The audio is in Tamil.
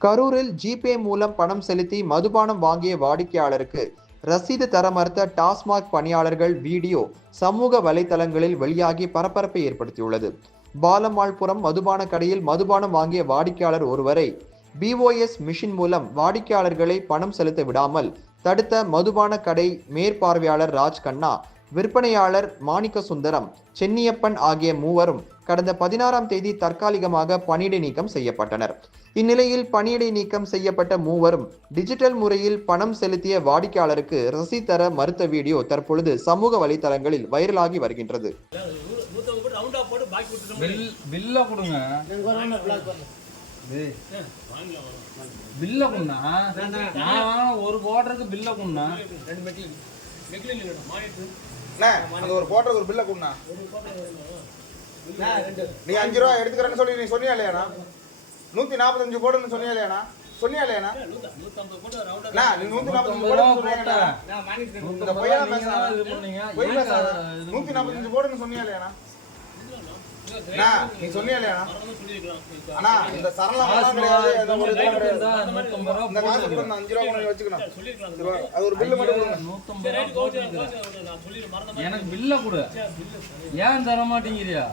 கரூரில் ஜிபே மூலம் பணம் செலுத்தி மதுபானம் வாங்கிய வாடிக்கையாளருக்கு ரசீது தர மறுத்த டாஸ்மாக் பணியாளர்கள் வீடியோ சமூக வலைதளங்களில் வெளியாகி பரபரப்பை ஏற்படுத்தியுள்ளது. பாலமாள்புரம் மதுபான கடையில் மதுபானம் வாங்கிய வாடிக்கையாளர் ஒருவரை பிஓஎஸ் மிஷின் மூலம் வாடிக்கையாளர்களை பணம் செலுத்த விடாமல் தடுத்த மதுபான கடை மேற்பார்வையாளர் ராஜ் கண்ணா விற்பனையாளர் மாணிக்க சுந்தரம் சென்னியப்பன் ஆகிய மூவரும் கடந்த பதினாறாம் தேதி தற்காலிகமாக பணியிடை நீக்கம் செய்யப்பட்டனர். இந்நிலையில் பணியிடை நீக்கம் செய்யப்பட்ட மூவரும் டிஜிட்டல் முறையில் பணம் செலுத்திய வாடிக்கையாளருக்கு ரசீது தர மறுத்த வீடியோ தற்பொழுது சமூக வலைதளங்களில் வைரலாகி வருகின்றது. பில்ல நான் ஒரு பில்ல ரெண்டு இல்லைடா பில்லை நீ அஞ்சு ரூபா எடுத்துக்கிறேன்னு சொல்லி நீ சொன்னியா இல்லையாண்ணா நூத்தி நாற்பத்தஞ்சு போடுன்னு சொன்னியா இல்லையாண்ணா சொன்னியா இல்லையாண்ணா நீ நூத்தி நாற்பத்தஞ்சு போடுன்னு போட்டேன் சொன்னியா இந்த நூத்தம்பது பையனா ரூபா நீங்க தான் இது பேசுறானா? பண்ணீங்க பொய் ஏன் பேசாத. சார் இது நூத்தி நாற்பத்தஞ்சு போடுன்னு சொன்னியா இல்லையாண்ணா அண்ணா நீ சொன்னியா அண்ணா இந்த இந்த காசு கூட அஞ்சு ரூபா கொண்டு வச்சுக்கணும் அது ஒரு பில்லு மட்டும் எனக்கு பில்ல கொடு ஏன் தர மாட்டேங்கிறியா